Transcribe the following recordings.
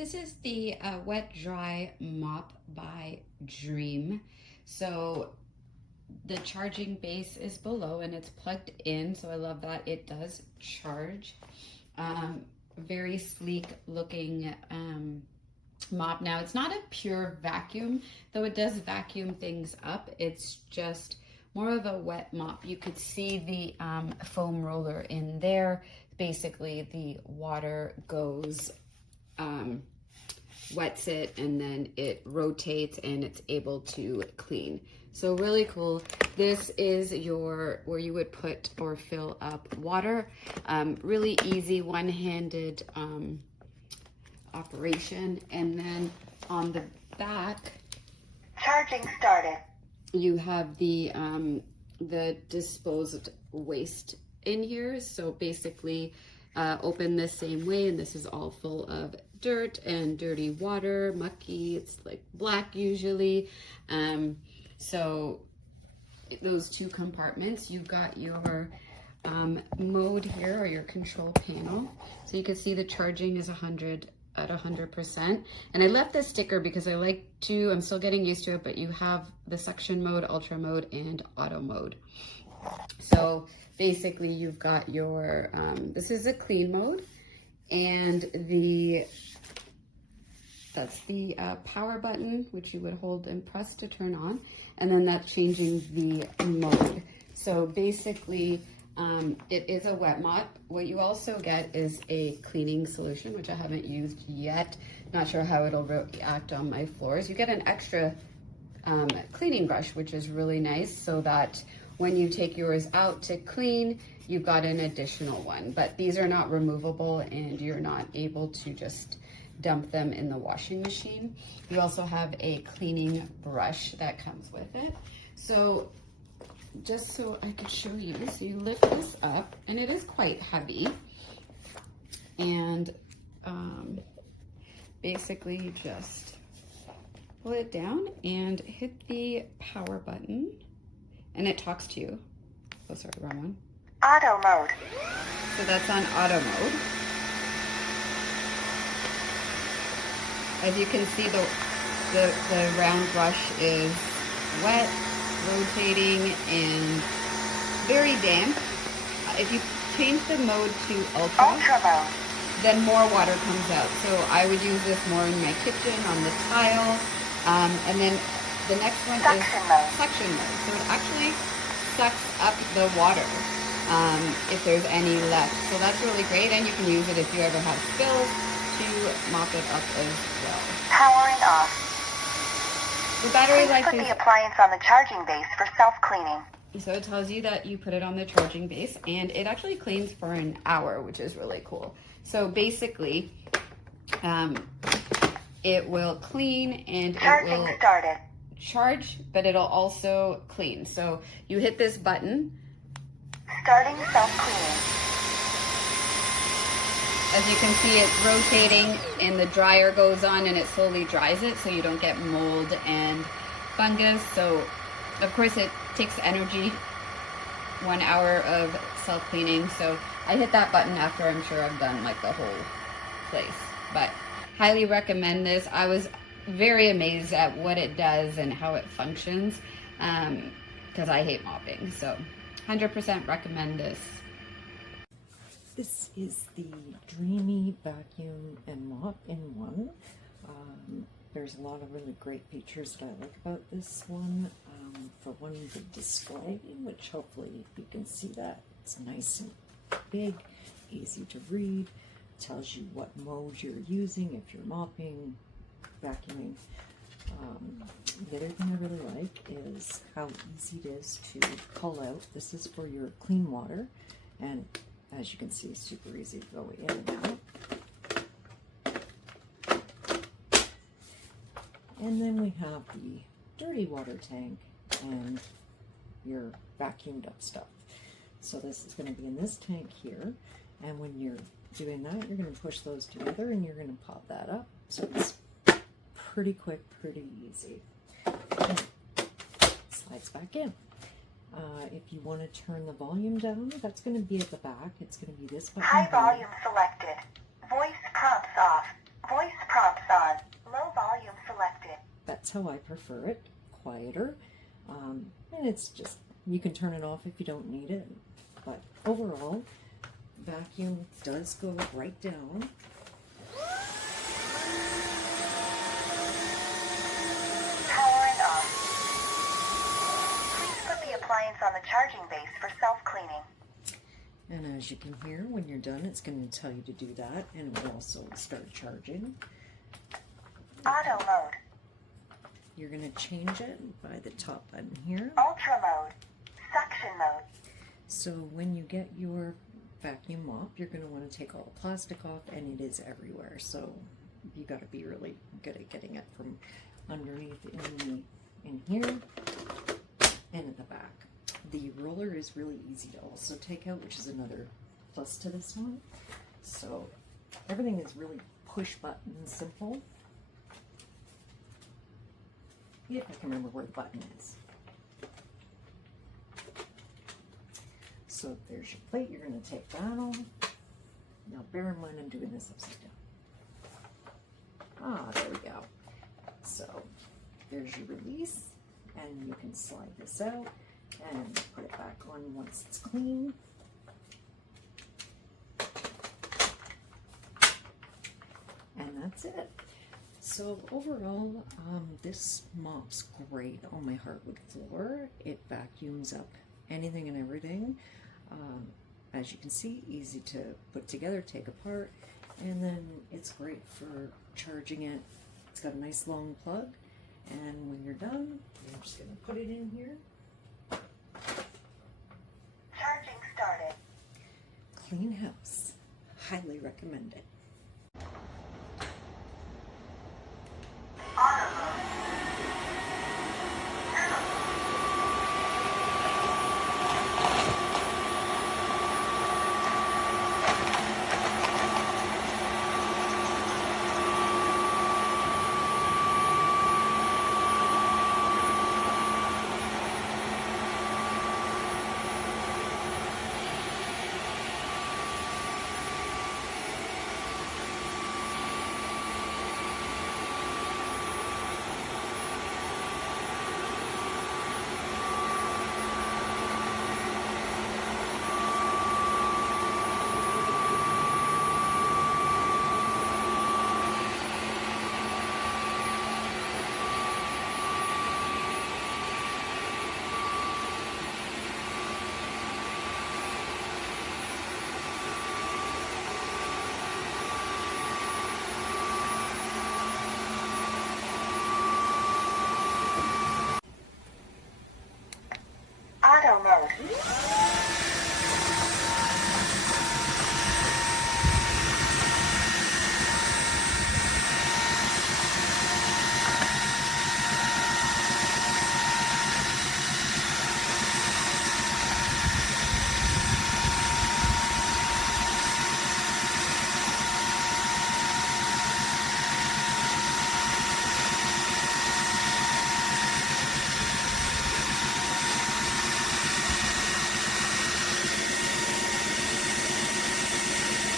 This is the Wet Dry Mop by Dreame. So the charging base is below and it's plugged in, so I love that it does charge. Very sleek looking mop. Now it's not a pure vacuum, though it does vacuum things up. It's just more of a wet mop. You could see the foam roller in there. Basically the water goes wets it and then it rotates and it's able to clean. So really cool. This is your where you would put or fill up water. Really easy one-handed operation. And then on the back, charging started. You have the disposed waste in here. So basically open the same way, and this is all full of dirt and dirty water, mucky. It's like black usually. So those two compartments, you've got your mode here, or your control panel. So you can see the charging is 100%. And I left this sticker because I like to, I'm still getting used to it, but you have the suction mode, ultra mode, and auto mode. So basically you've got your, this is a clean mode, and that's the power button, which you would hold and press to turn on, and then that's changing the mode. So basically it is a wet mop. What you also get is a cleaning solution, which I haven't used yet. Not sure how it'll react on my floors. You get an extra cleaning brush, which is really nice, so that when you take yours out to clean, you've got an additional one. But these are not removable, and you're not able to just dump them in the washing machine. You also have a cleaning brush that comes with it. So just so I could show you, so you lift this up, and it is quite heavy, and basically you just pull it down and hit the power button, and it talks to you. Oh, sorry, wrong one. Auto mode. So that's on auto mode. As you can see, the round brush is wet, rotating, and very damp. If you change the mode to ultra mode, then more water comes out. So I would use this more in my kitchen, on the tile. And then the next one is suction mode. So it actually sucks up the water if there's any left. So that's really great, and you can use it if you ever have spills to mop it up as well. Powering off. The battery life put the appliance on the charging base for self-cleaning. So it tells you that you put it on the charging base, and it actually cleans for an hour, which is really cool. So basically, it will clean and charging it will started. Charge, but it'll also clean. So you hit this button. Starting self-cleaning. As you can see, it's rotating, and the dryer goes on and it slowly dries it, so you don't get mold and fungus. So of course it takes energy, 1 hour of self-cleaning. So I hit that button after I'm sure I've done like the whole place, but highly recommend this. I was very amazed at what it does and how it functions, because I hate mopping. So 100% recommend this. This is the dreame vacuum and mop in one. There's a lot of really great features that I like about this one. For one, the display, which hopefully you can see that. It's nice and big, easy to read. Tells you what mode you're using, if you're mopping, vacuuming. The other thing I really like is how easy it is to pull out. This is for your clean water, and as you can see, it's super easy to go in and out. And then we have the dirty water tank and your vacuumed up stuff. So this is going to be in this tank here, and when you're doing that, you're going to push those together and you're going to pop that up. So it's pretty quick, pretty easy. And slides back in. If you want to turn the volume down, that's going to be at the back. It's going to be this button. High volume selected. Voice prompts off. Voice prompt that's how I prefer it, quieter. And it's just, you can turn it off if you don't need it. But overall, vacuum does go right down. Powering off. Please put the appliance on the charging base for self-cleaning. And as you can hear, when you're done, it's going to tell you to do that, and it will also start charging. Auto mode. You're going to change it by the top button here. Ultra mode. Suction mode. So when you get your vacuum mop, you're going to want to take all the plastic off, and it is everywhere. So you got to be really good at getting it from underneath in here and at the back. The roller is really easy to also take out, which is another plus to this one. So everything is really push button simple. If I can remember where the button is. So there's your plate, you're going to take that off. Now bear in mind I'm doing this upside down. Ah, there we go. So there's your release, and you can slide this out and put it back on once it's clean. And that's it. So overall, this mop's great on my hardwood floor. It vacuums up anything and everything. As you can see, easy to put together, take apart, and then it's great for charging it. It's got a nice long plug, and when you're done, I'm just going to put it in here. Charging started. Clean house. Highly recommend it. Auto mode. Auto mode.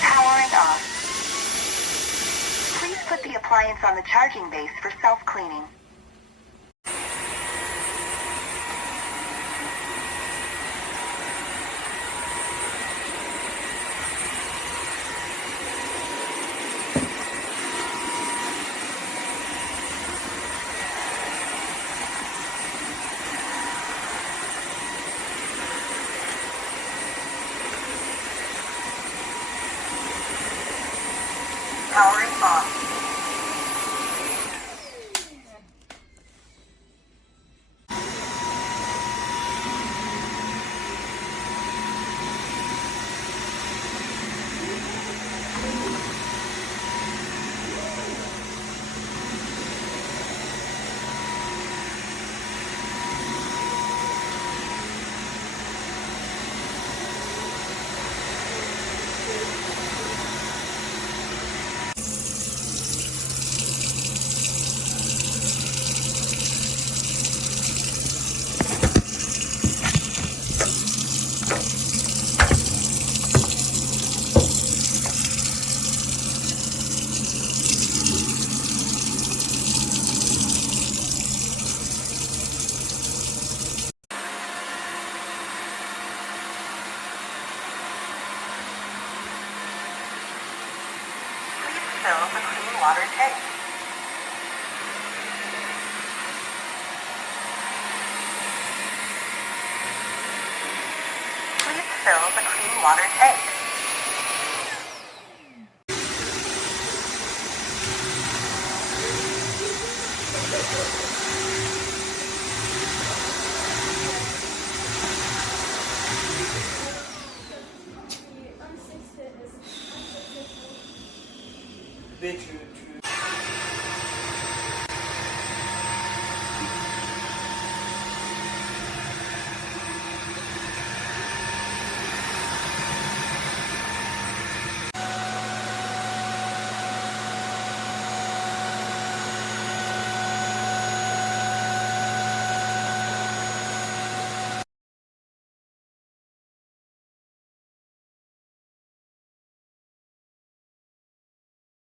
Powering off. Please put the appliance on the charging base for self-cleaning. Powering off. fill the clean water tank. Please fill the clean water tank. Bitch,